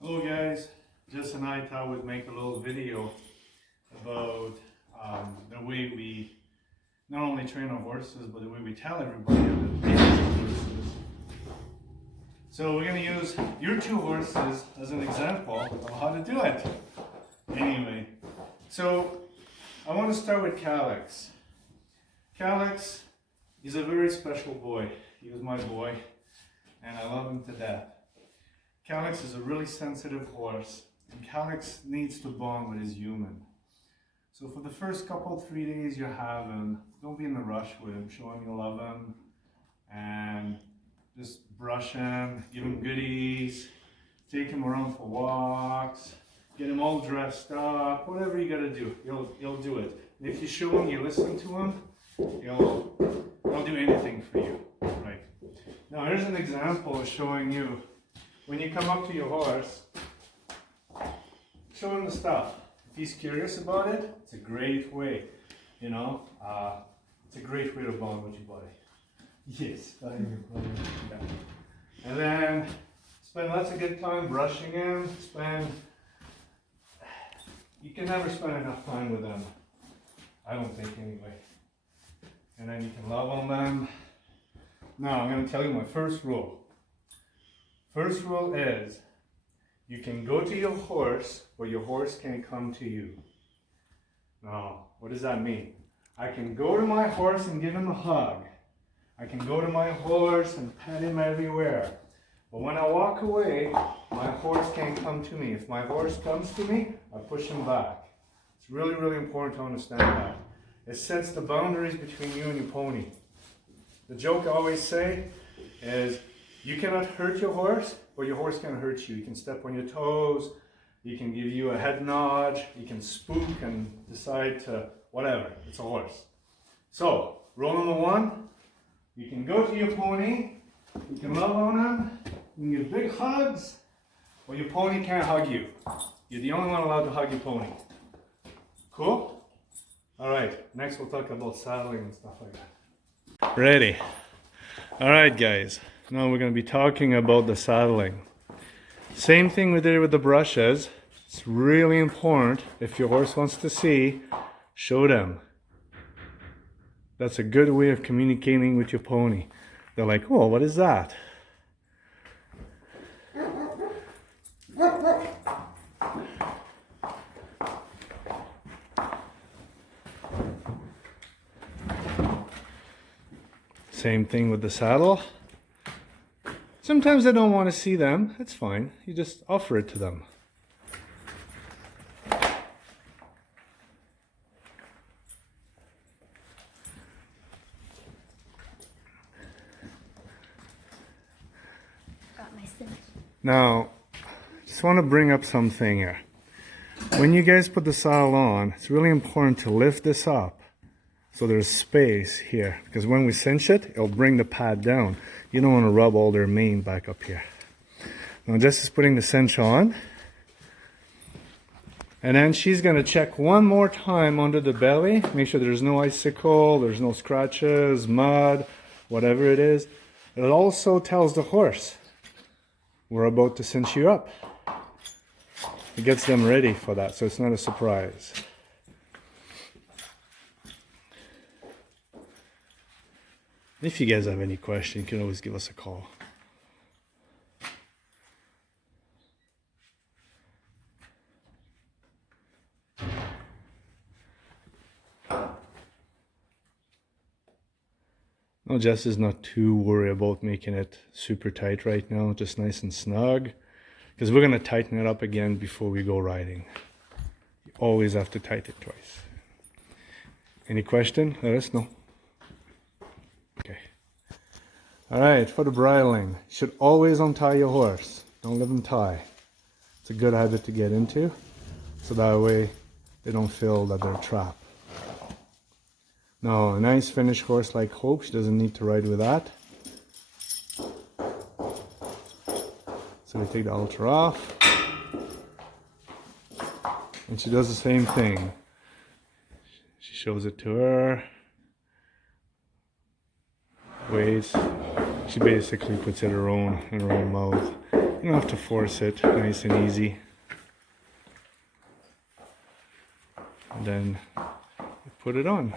Hello guys, Jess and I thought we'd make a little video about the way we not only train our horses, but the way we tell everybody that they train horses. So we're going to use your two horses as an example of how to do it. Anyway, so I want to start with Calyx. Calyx is a very special boy. He was my boy and I love him to death. Calyx is a really sensitive horse, and Calyx needs to bond with his human. So for the first couple, 3 days you're having, don't be in a rush with him, show him you love him, and just brush him, give him goodies, take him around for walks, get him all dressed up, whatever you gotta do, he'll do it. And if you show him, you listen to him, he'll do anything for you, right? Now here's an example showing you. When you come up to your horse, show him the stuff. If he's curious about it, it's a great way, you know, it's a great way to bond with your body. Yes. Yeah. And then spend lots of good time brushing him, you can never spend enough time with them. I don't think anyway. And then you can love on them. Now I'm going to tell you my first rule. First rule is, you can go to your horse, but your horse can't come to you. Now, what does that mean? I can go to my horse and give him a hug. I can go to my horse and pet him everywhere. But when I walk away, my horse can't come to me. If my horse comes to me, I push him back. It's really, really important to understand that. It sets the boundaries between you and your pony. The joke I always say is, you cannot hurt your horse, but your horse can hurt you. You can step on your toes, he can give you a head nudge, he can spook and decide to whatever. It's a horse. So, rule number one, you can go to your pony, you can love on him, you can give big hugs, but your pony can't hug you. You're the only one allowed to hug your pony. Cool? Alright, next we'll talk about saddling and stuff like that. Ready. Alright guys. Now we're going to be talking about the saddling. Same thing we did with the brushes. It's really important, if your horse wants to see, show them. That's a good way of communicating with your pony. They're like, oh, what is that? Same thing with the saddle. Sometimes I don't want to see them. It's fine. You just offer it to them. Got my cinch. Now, just want to bring up something here. When you guys put the saddle on, it's really important to lift this up so there's space here. Because when we cinch it, it'll bring the pad down. You don't want to rub all their mane back up here. Now Jess is putting the cinch on. And then she's going to check one more time under the belly. Make sure there's no icicle, there's no scratches, mud, whatever it is. It also tells the horse, we're about to cinch you up. It gets them ready for that, so it's not a surprise. If you guys have any questions, you can always give us a call. No, Jess is not too worried about making it super tight right now, just nice and snug. Because we're going to tighten it up again before we go riding. You always have to tighten it twice. Any question? Let us know. Okay. Alright, for the bridling, you should always untie your horse. Don't let them tie. It's a good habit to get into, so that way they don't feel that they're trapped. Now, a nice finished horse like Hope, she doesn't need to ride with that. So we take the halter off. And she does the same thing. She shows it to her. Waits. She basically puts it in her own mouth. You don't have to force it, nice and easy. And then you put it on.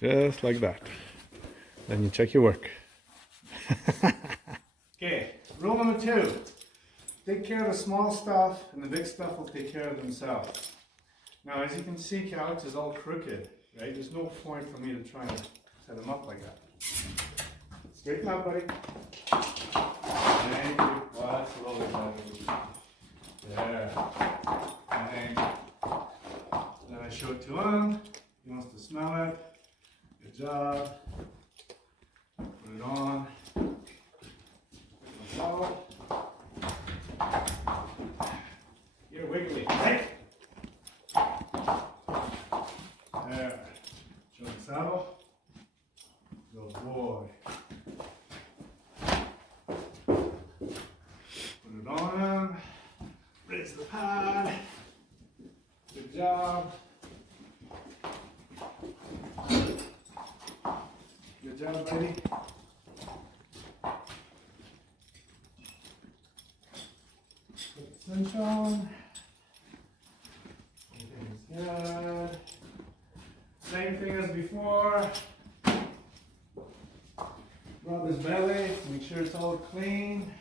Just like that. Then you check your work. Okay, rule number 2. Take care of the small stuff and the big stuff will take care of themselves. Now as you can see, Calix is all crooked, right? There's no point for me to try and set them up like that. Straighten up, buddy. Thank you. Well, that's a little bit better. There. Thank you. Then I show it to him. He wants to smell it. Good job. Put it on. Towel. You're wiggly, right? There. Show the saddle. Good boy. Put it on him. Raise the pad. Good job. Good job, buddy. Put the cinch on. Everything's good. Same thing as before. Rub his belly, make sure it's all clean.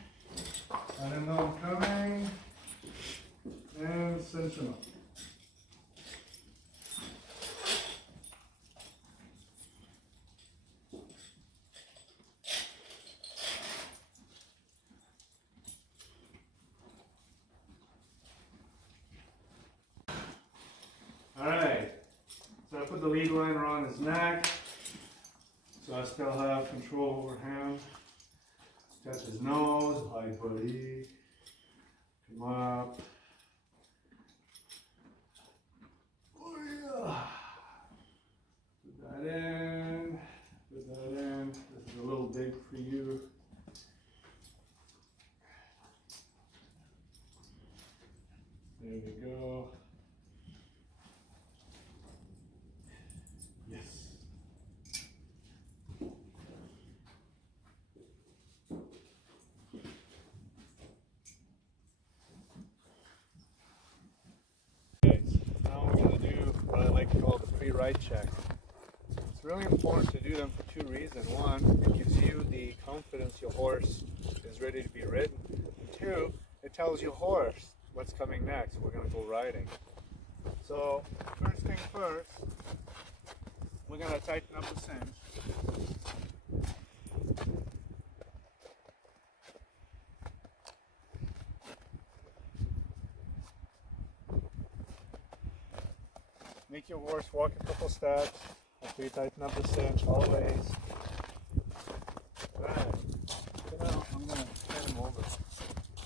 Let him know I'm coming. And cinch him up. Alright, so I put the lead line around his neck, so I still have control over him. Touch his nose, hi buddy, come up. Oh yeah. Put that in, put that in. This is a little big for you. There we go. Yes. Okay, so now we're going to do what I like to call the pre-ride check. It's really important to do them for 2 reasons. 1, it gives you the confidence your horse is ready to be ridden. And 2, it tells your horse what's coming next. We're going to go riding. So first thing first, we're going to tighten up the cinch. Make your horse walk a couple steps after you tighten up the cinch, always. Right. So now I'm going to turn him over.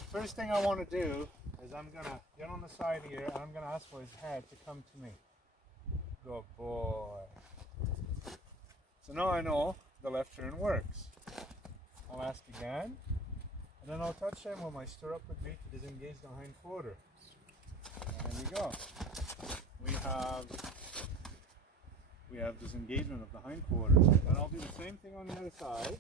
First thing I want to do is I'm going to get on the side here and I'm going to ask for his head to come to me. Good boy. So now I know the left turn works. I'll ask again, and then I'll touch him with my stirrup would be to disengage the hind quarter. And there we go. We have disengagement of the hind quarter. And I'll do the same thing on the other side.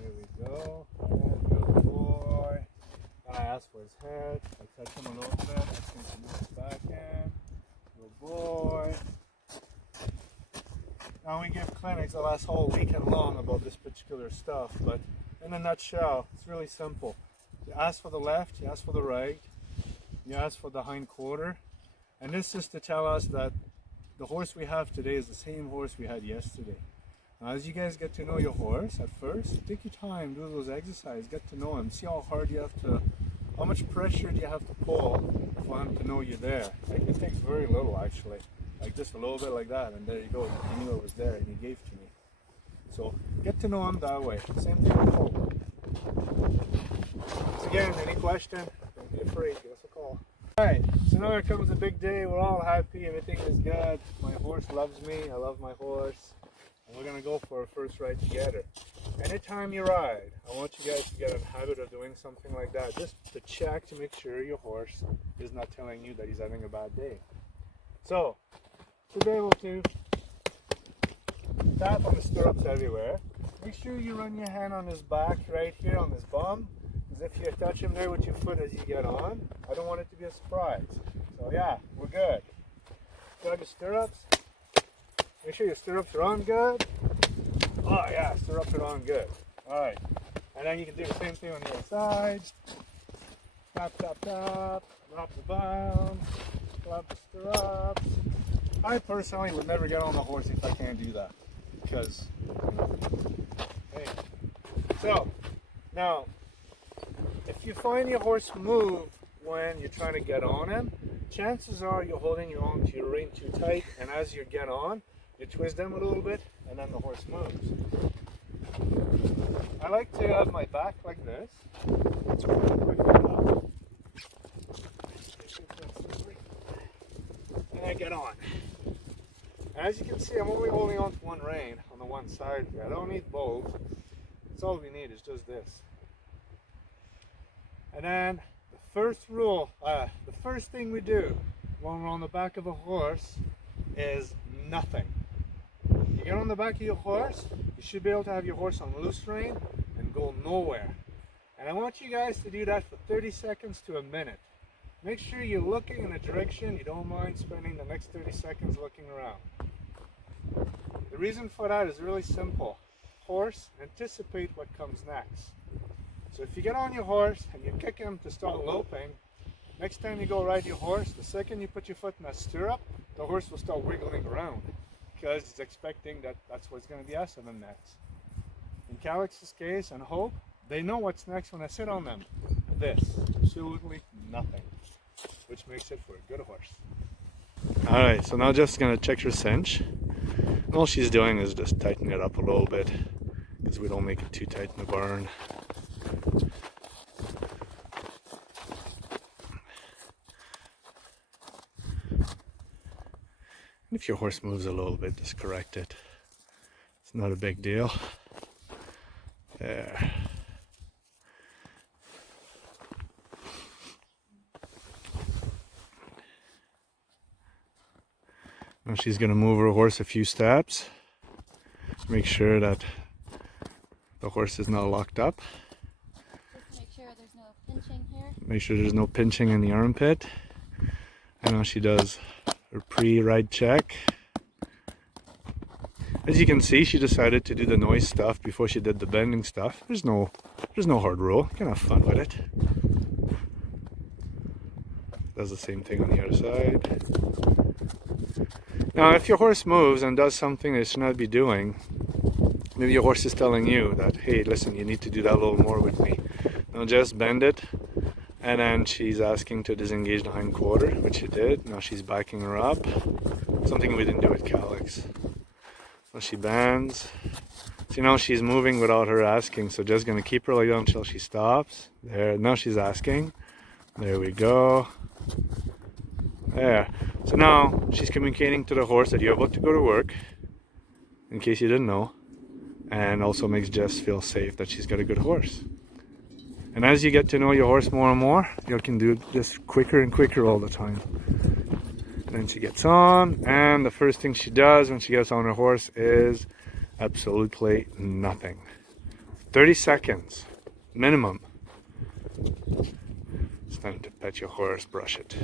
There we go. And good boy. Then I ask for his head. I touch him a little bit. I think he moves back in. Good boy. Now we give clinics the last whole weekend long about this particular stuff, but in a nutshell, it's really simple. You ask for the left, you ask for the right, you ask for the hind quarter, and this is to tell us that the horse we have today is the same horse we had yesterday. Now, as you guys get to know your horse at first, take your time, do those exercises, get to know him, see how hard you have to, how much pressure do you have to pull for him to know you're there. Like, it takes very little actually, like just a little bit like that, and there you go, he knew it was there and he gave to me. So get to know him that way. Same thing with hope. So again, any question, don't be afraid, give us a call. Alright, so now here comes a big day, we're all happy, everything is good. My horse loves me, I love my horse. and we're gonna go for our first ride together. Anytime you ride, I want you guys to get in the habit of doing something like that, just to check to make sure your horse is not telling you that he's having a bad day. So, to be able to tap on the stirrups everywhere, make sure you run your hand on his back right here on his bum, because if you touch him there with your foot as you get on, I don't want it to be a surprise. So yeah, we're good. Grab your stirrups. Make sure your stirrups are on good. Oh yeah, stirrups are on good. Alright. And then you can do the same thing on the other side. Tap, tap, tap. Drop the bum. Grab the stirrups. I personally would never get on the horse if I can't do that. Because, hey. So, now, if you find your horse move when you're trying to get on him, chances are you're holding your on to your rein too tight, and as you get on, you twist them a little bit, and then the horse moves. I like to have my back like this. And I get on. As you can see, I'm only holding on to one rein on the one side here. I don't need both. That's all we need is just this. And then the first rule, the first thing we do when we're on the back of a horse is nothing. You get on the back of your horse, you should be able to have your horse on loose rein and go nowhere. And I want you guys to do that for 30 seconds to a minute. Make sure you're looking in a direction you don't mind spending the next 30 seconds looking around. The reason for that is really simple. Horse, anticipate what comes next. So if you get on your horse and you kick him to start loping, next time you go ride your horse, the second you put your foot in that stirrup, the horse will start wiggling around because it's expecting that that's what's going to be asked of him next. In Calix's case and Hope, they know what's next when I sit on them. This, absolutely nothing, which makes it for a good horse. Alright, so now just going to check her cinch. All she's doing is just tighten it up a little bit because we don't make it too tight in the barn. If your horse moves a little bit, just correct it. It's not a big deal. There. Now she's going to move her horse a few steps. Make sure that the horse is not locked up. Just make sure there's no pinching here. Make sure there's no pinching in the armpit. And now she does her pre-ride check. As you can see, she decided to do the noise stuff before she did the bending stuff. There's no hard rule. You can have fun with it. Does the same thing on the other side. Now, if your horse moves and does something that it should not be doing, maybe your horse is telling you that, hey, listen, you need to do that a little more with me. Now just bend it. And then she's asking to disengage the hind quarter, which she did. Now she's backing her up. Something we didn't do with Calix. Now she bends. So now she's moving without her asking. So just going to keep her like that until she stops. There. Now she's asking. There we go. There. So now she's communicating to the horse that you're about to go to work. In case you didn't know. And also makes Jess feel safe that she's got a good horse. And as you get to know your horse more and more, you can do this quicker and quicker all the time. Then she gets on, and the first thing she does when she gets on her horse is absolutely nothing. 30 seconds, minimum. It's time to pet your horse, brush it.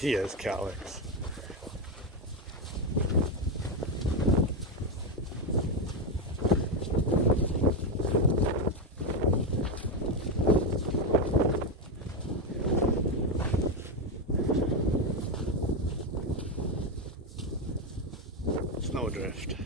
He is Calix. Snowdrift.